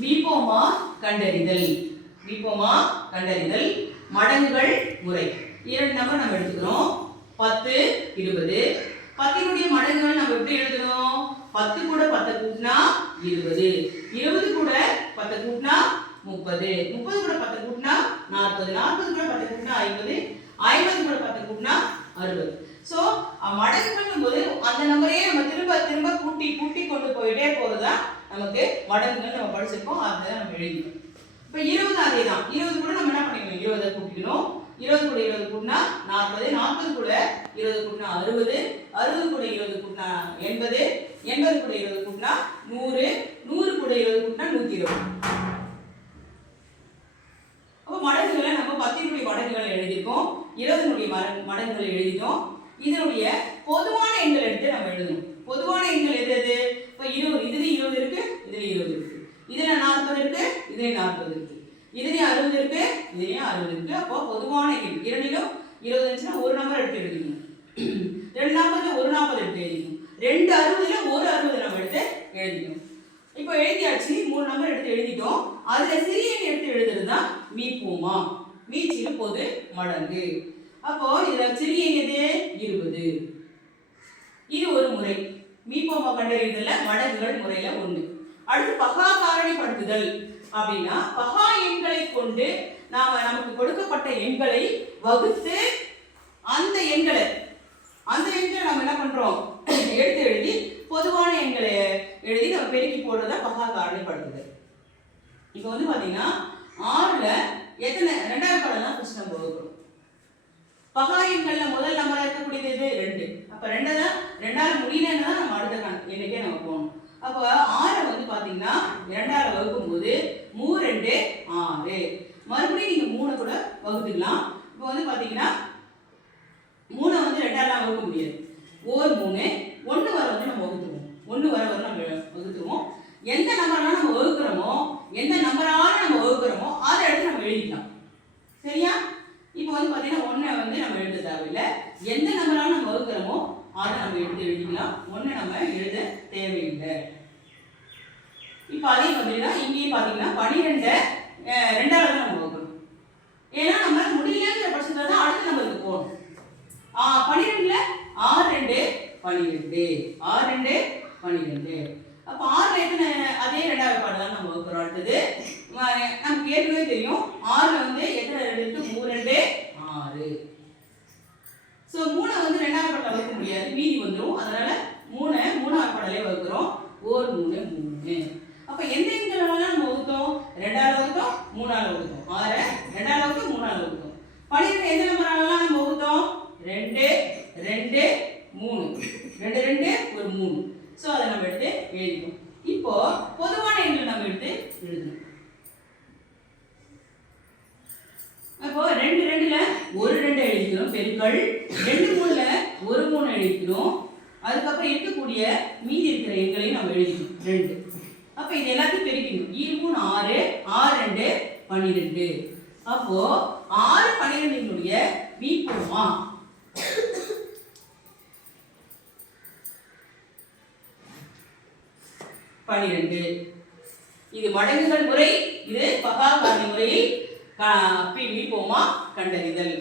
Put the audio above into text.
மீபோமா கண்டறிதல். மீபோமா கண்டறிதல். மடங்குகள் முறை. இரண்டு நம்பர் நம்ம எடுத்துக்கிறோம். பத்து இருபது. பத்தினுடைய மடங்குகள் நம்ம எப்படி எழுதணும் பத்து கூட பத்து கூட்டினா இருபது. இருபது கூட பத்து கூட்டினா முப்பது. முப்பது கூட பத்து கூட்டினா நாற்பது. நாற்பது கூட பத்து கூட்டினா ஐம்பது. ஐம்பது கூட பத்து கூட்டினா அறுபது. நமக்கு மடங்குகள் நம்ம படிச்சிருக்கோம் அதை நம்ம எழுதிக்கணும். இப்போ இருபது அதே தான். இருபது கூட நம்ம என்ன பண்ணிக்கணும்? இருபதை கூட்டிக்கணும். இருபது கூட இருபது கூட்டினா நாற்பது நாற்பது கூட இருபது கூட்டினா அறுபது அறுபது கூட இருபது கூட்டினா எண்பது எண்பது கூட இருபது கூட்டினா நூறு நூறு கூட இருபது கூட்டினா நூற்றி இருபது அப்போ மடங்குகளை நம்ம பத்தினுடைய மடங்குகளை எழுதியிருக்கோம். இருபதுனுடைய மட மடங்குகளை எழுதிட்டோம். இதனுடைய பொதுவான எண்கள் எடுத்து நம்ம எழுதணும். பொதுவான எண்கள் எது எது? இப்போ இருபது இருக்கு இதுல இருபது இருக்கு இதுல நாற்பது இதனை நாற்பது இருக்கு. இதுலயும் அறுபது இருக்கு இதனையும் அறுபது இருக்கு. அப்போ பொதுவான எண் இரண்டிலும் இருபது இருந்துச்சுன்னா ஒரு நம்பர் எடுத்து எழுதிக்கணும் ரெண்டு நாற்பதுல ஒரு நாற்பது எடுத்து எழுதிக்கணும். ரெண்டு அறுபதுல ஒரு அறுபது நம்ம எடுத்து எழுதிக்கணும். இப்போ எழுதியாச்சு மூணு நம்பர் எடுத்து எழுதிட்டோம். அதுல சிறிய எண் எடுத்து எழுதுறது தான் மீப்போமா மீச்சிறு பொது மடங்கு. அப்போ இதுல சிறிய எது? இருபது. இது ஒரு முறை. மீப்போமா கண்டறிதல மடங்குகள் முறையில ஒன்று அடுத்து பகா காரணிப்படுத்துதல் அப்படின்னா பகா எண்களை கொண்டு நாம நமக்கு கொடுக்கப்பட்ட எண்களை வகுத்து அந்த எண்களை அந்த எண்களை நம்ம என்ன பண்றோம்? எடுத்து எழுதி பொதுவான எண்களை எழுதி நம்ம பெருக்கி போடுறத பகா காரணப்படுது இப்போ வந்து பார்த்தீங்கன்னா ஆறில் எத்தனை ரெண்டாவது படம் தான் ஃபர்ஸ்ட் நம்ம வகுக்கிறோம் பகா எண்களில் முதல் நம்பராக இருக்கக்கூடியது ரெண்டு. அப்போ ரெண்டு தான் ரெண்டாவது முடியலன்னு தான் நம்ம அடுத்த கண் எண்ணிக்கே நம்ம போகணும். அப்போ ஆறை வந்து பார்த்தீங்கன்னா இரண்டாயிரம் வகுக்கும் போது மூ ரெண்டு ஆறு. மறுபடியும் நீங்கள் மூணை கூட வகுத்துக்கலாம். இப்போ வந்து பார்த்தீங்கன்னா மூணை வந்து ரெண்டாலாம் வகுக்க முடியாது. ஓர் மூணு ஒன்று வர வந்து நம்ம வகுத்துவோம் ஒன்று வர வர நம்ம வகுத்துவோம் எந்த நம்பரால நம்ம வகுக்கிறோமோ எந்த நம்பரால நம்ம வகுக்கிறோமோ அதை எடுத்து நம்ம எழுதிக்கலாம். சரியா? இப்போ வந்து பார்த்தீங்கன்னா ஒன்றை வந்து நம்ம எழுத தேவையில்லை. எந்த ஆறு நம்ம எடுத்து எழுதிக்கலாம். ஒன்று நம்ம எழுத தேவையில்லை. இப்போ அதே மாதிரினா இங்கேயும் பார்த்தீங்கன்னா பன்னிரெண்டை ரெண்டாவது தான் நம்ம வகுக்கணும். ஏன்னா நம்ம முடியலங்கிற பட்சத்தில் தான் அடுத்த நம்பருக்கு போகணும். ஆ ஆறு ரெண்டு பன்னிரெண்டு ஆறு ரெண்டு பன்னிரெண்டு அப்போ ஆறில் எத்தனை அதே ரெண்டாவது பாட்டு தான் நம்ம வகுக்கிறோம் அடுத்தது. நமக்கு ஏற்கனவே தெரியும். ஆறில் வந்து எத்தனை ரெண்டு மூணு ரெண்டு ஆறு. ஸோ மூணை வந்து ரெண்டாவது பாட்டில் வகுக்க முடியாது மீதி வந்துடும் அதனால மூணை மூணாவது பாடலே வகுக்கிறோம் ஓர் மூணு மூணு அப்போ எந்த எண்களெல்லாம் நம்ம வகுத்தோம் ரெண்டாவது வகுத்தோம் மூணாவது வகுத்தோம் ஆறு ரெண்டாவது வகுத்தோம் மூணாவது வகுத்தோம் பன்னிரெண்டு எந்த நம்பராலலாம் நம்ம வகுத்தோம் ரெண்டு ரெண்டு மூணு. ரெண்டு ரெண்டு ஒரு மூணு. ஸோ அதை நம்ம எடுத்து எழுதிக்கணும் இப்போ பொதுவான எண்களை நம்ம எடுத்து எழுதணும். அப்போ ரெண்டு ரெண்டுல ஒரு ரெண்டு எழுதிக்கிறோம் பெருக்கள். ரெண்டு மூணுல ஒரு மூணு எழுதிக்கிறோம். அதுக்கப்புறம் இருக்கக்கூடிய மீதி இருக்கிற எண்களையும் நம்ம எழுதிக்கணும். ரெண்டு. அப்ப இது எல்லாத்தையும் பெருக்கணும் ஈர் மூணு ஆறு. ஆறு ரெண்டு பன்னிரெண்டு. அப்போ ஆறு பன்னிரெண்டினுடைய வீப்போமா பனிரெண்டு இது மடங்குகள் முறை இது பகா காரணி முறையில் கா- போமா கண்டறிதல்.